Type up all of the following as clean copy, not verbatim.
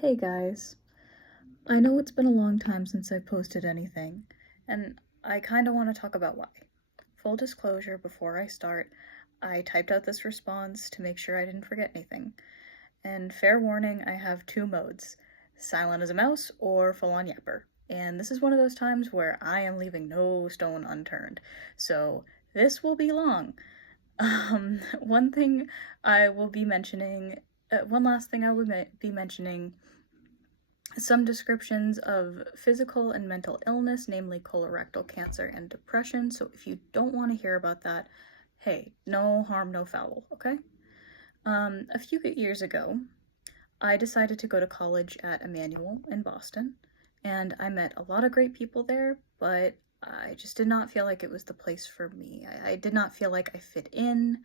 Hey guys, I know it's been a long time since I've posted anything, and I kinda want to talk about why. Full disclosure before I start, I typed out this response to make sure I didn't forget anything. And fair warning, I have two modes, silent as a mouse or full on yapper. And this is one of those times where I am leaving no stone unturned. So this will be long. One thing I will be mentioning, one last thing I will be mentioning some descriptions of physical and mental illness, namely colorectal cancer and depression. So if you don't want to hear about that, hey, no harm, no foul, okay? A few years ago, I decided to go to college at Emmanuel in Boston, and I met a lot of great people there, but I just did not feel like it was the place for me. I did not feel like I fit in,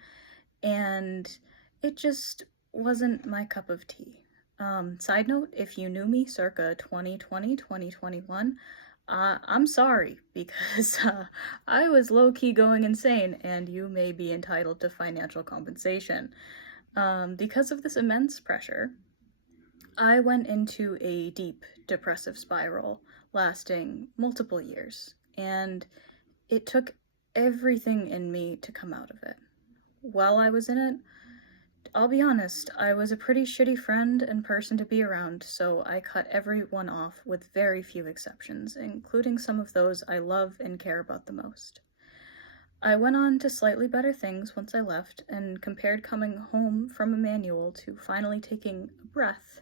and it just wasn't my cup of tea. Side note, if you knew me circa 2020, 2021, I'm sorry because I was low-key going insane and you may be entitled to financial compensation. Because of this immense pressure, I went into a deep depressive spiral lasting multiple years, and it took everything in me to come out of it. While I was in it, I'll be honest, I was a pretty shitty friend and person to be around, so I cut everyone off with very few exceptions, including some of those I love and care about the most. I went on to slightly better things once I left and compared coming home from Emmanuel to finally taking a breath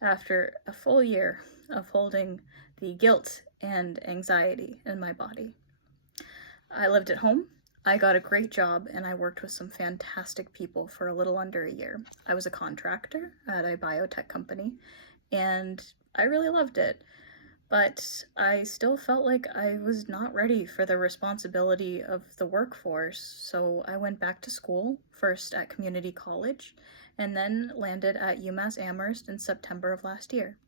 after a full year of holding the guilt and anxiety in my body. I lived at home. I got a great job and I worked with some fantastic people for a little under a year. I was a contractor at a biotech company and I really loved it, but I still felt like I was not ready for the responsibility of the workforce, so I went back to school, first at community college, and then landed at UMass Amherst in September of last year.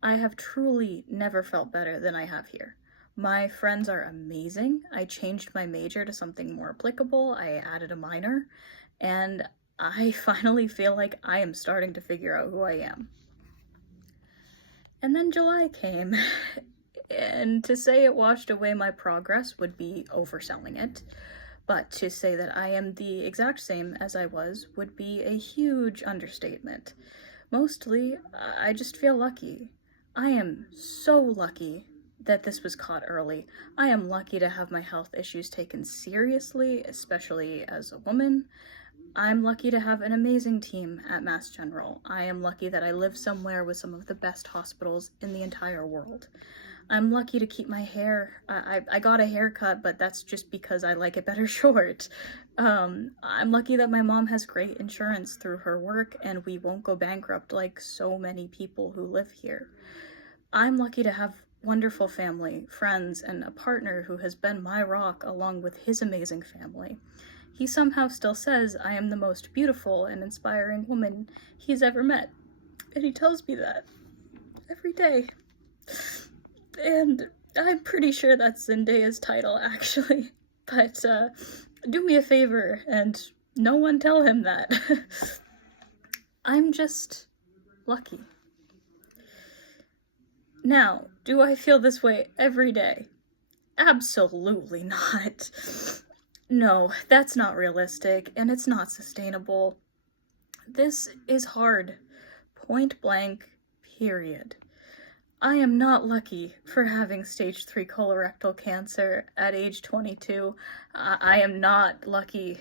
I have truly never felt better than I have here. My friends are amazing. I changed my major to something more applicable. I added a minor, and I finally feel like I am starting to figure out who I am. And then July came, and to say it washed away my progress would be overselling it. But to say that I am the exact same as I was would be a huge understatement. Mostly, I just feel lucky. I am so lucky that this was caught early. I am lucky to have my health issues taken seriously, especially as a woman. I'm lucky to have an amazing team at Mass General. I am lucky that I live somewhere with some of the best hospitals in the entire world. I'm lucky to keep my hair. I got a haircut, but that's just because I like it better short. I'm lucky that my mom has great insurance through her work and we won't go bankrupt like so many people who live here. I'm lucky to have wonderful family, friends, and a partner who has been my rock along with his amazing family. He somehow still says I am the most beautiful and inspiring woman he's ever met. And he tells me that every day. And I'm pretty sure that's Zendaya's title, actually. But, do me a favor and no one tell him that. I'm just lucky. Now, do I feel this way every day? Absolutely not. No, that's not realistic, and it's not sustainable. This is hard. Point blank, period. I am not lucky for having stage 3 colorectal cancer at age 22. I am not lucky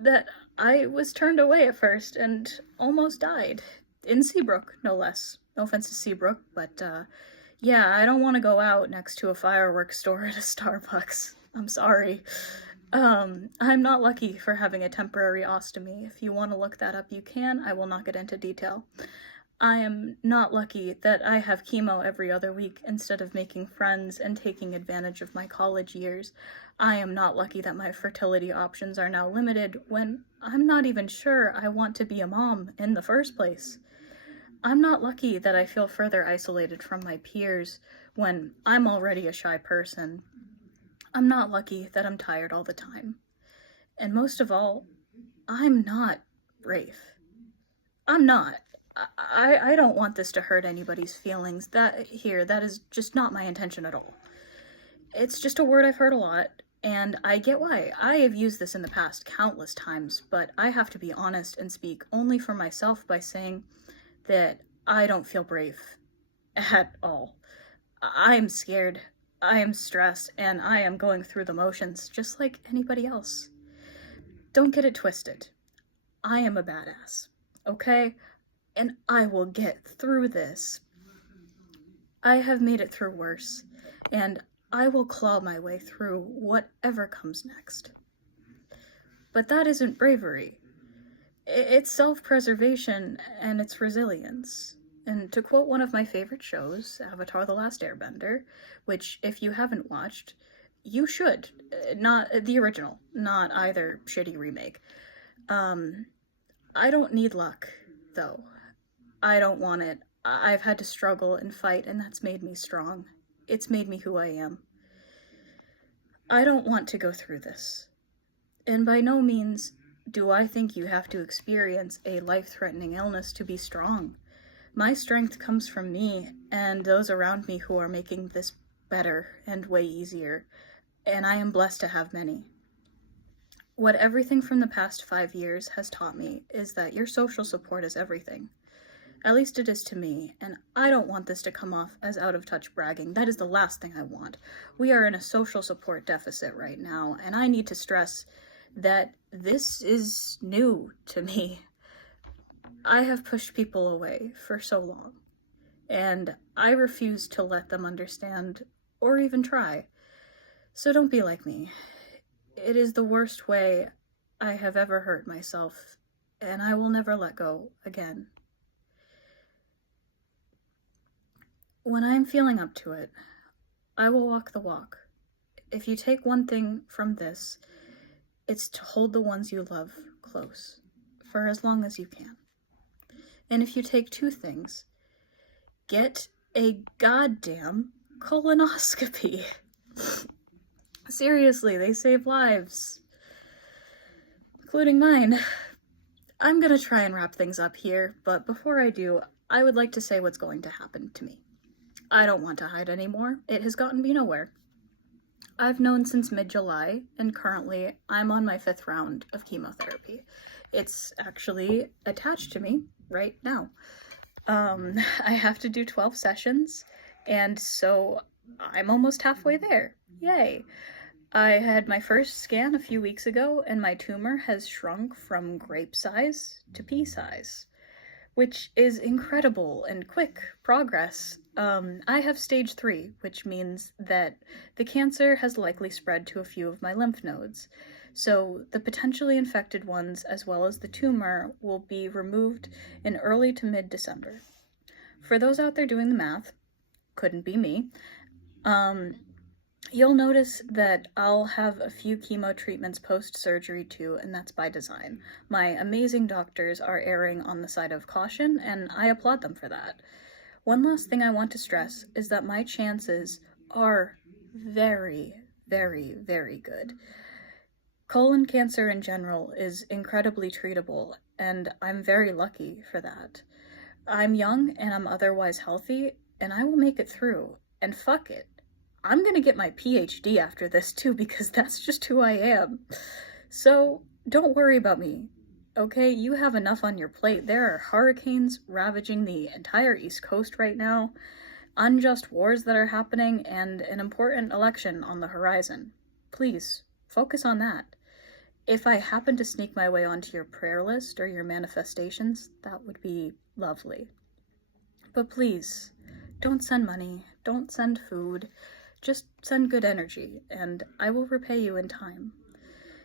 that I was turned away at first and almost died. In Seabrook, no less. No offense to Seabrook, but yeah, I don't want to go out next to a fireworks store at a Starbucks. I'm sorry. I'm not lucky for having a temporary ostomy. If you want to look that up, you can. I will not get into detail. I am not lucky that I have chemo every other week instead of making friends and taking advantage of my college years. I am not lucky that my fertility options are now limited when I'm not even sure I want to be a mom in the first place. I'm not lucky that I feel further isolated from my peers when I'm already a shy person. I'm not lucky that I'm tired all the time. And most of all, I'm not brave. I'm not. I don't want this to hurt anybody's feelings. That is just not my intention at all. It's just a word I've heard a lot, and I get why. I have used this in the past countless times, but I have to be honest and speak only for myself by saying that I don't feel brave at all. I'm scared, I am stressed, and I am going through the motions just like anybody else. Don't get it twisted. I am a badass, okay? And I will get through this. I have made it through worse, and I will claw my way through whatever comes next. But that isn't bravery. It's self-preservation and it's resilience. And to quote one of my favorite shows, Avatar: The Last Airbender, which if you haven't watched, you should. Not the original, not either shitty remake. I don't need luck, though. I don't want it. I've had to struggle and fight, and that's made me strong. It's made me who I am. I don't want to go through this. And by no means do I think you have to experience a life-threatening illness to be strong. My strength comes from me and those around me who are making this better and way easier, and I am blessed to have many. What everything from the past 5 years has taught me is that your social support is everything. At least it is to me, and I don't want this to come off as out-of-touch bragging. That is the last thing I want. We are in a social support deficit right now, and I need to stress that this is new to me. I have pushed people away for so long, and I refuse to let them understand or even try. So don't be like me. It is the worst way I have ever hurt myself, and I will never let go again. When I am feeling up to it, I will walk the walk. If you take one thing from this, it's to hold the ones you love close for as long as you can. And if you take two things, get a goddamn colonoscopy. Seriously, they save lives, including mine. I'm gonna try and wrap things up here, but before I do, I would like to say what's going to happen to me. I don't want to hide anymore. It has gotten me nowhere. I've known since mid-July, and currently I'm on my 5th round of chemotherapy. It's actually attached to me right now. I have to do 12 sessions, and so I'm almost halfway there. Yay! I had my first scan a few weeks ago, and my tumor has shrunk from grape size to pea size, which is incredible and quick progress. I have stage 3, which means that the cancer has likely spread to a few of my lymph nodes. So the potentially infected ones, as well as the tumor, will be removed in early to mid-December. For those out there doing the math, couldn't be me, you'll notice that I'll have a few chemo treatments post-surgery too, and that's by design. My amazing doctors are erring on the side of caution, and I applaud them for that. One last thing I want to stress is that my chances are very, very, very good. Colon cancer in general is incredibly treatable, and I'm very lucky for that. I'm young and I'm otherwise healthy, and I will make it through, and fuck it. I'm gonna get my PhD after this too, because that's just who I am. So don't worry about me, okay? You have enough on your plate. There are hurricanes ravaging the entire East Coast right now, unjust wars that are happening, and an important election on the horizon. Please, focus on that. If I happen to sneak my way onto your prayer list or your manifestations, that would be lovely. But please, don't send money, don't send food, just send good energy, and I will repay you in time.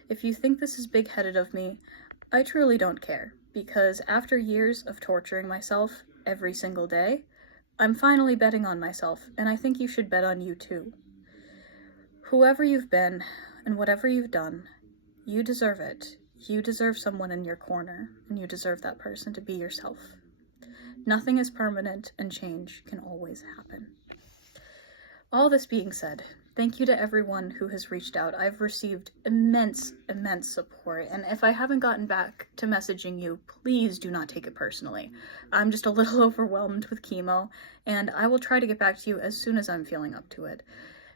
If you think this is big-headed of me, I truly don't care, because after years of torturing myself every single day, I'm finally betting on myself, and I think you should bet on you too. Whoever you've been, and whatever you've done, you deserve it. You deserve someone in your corner, and you deserve that person to be yourself. Nothing is permanent, and change can always happen. All this being said, thank you to everyone who has reached out. I've received immense support, and if I haven't gotten back to messaging you, please do not take it personally. I'm just a little overwhelmed with chemo, and I will try to get back to you as soon as I'm feeling up to it.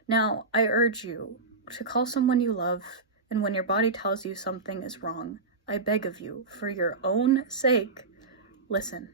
Now, I urge you to call someone you love, and when your body tells you something is wrong, I beg of you, for your own sake, listen.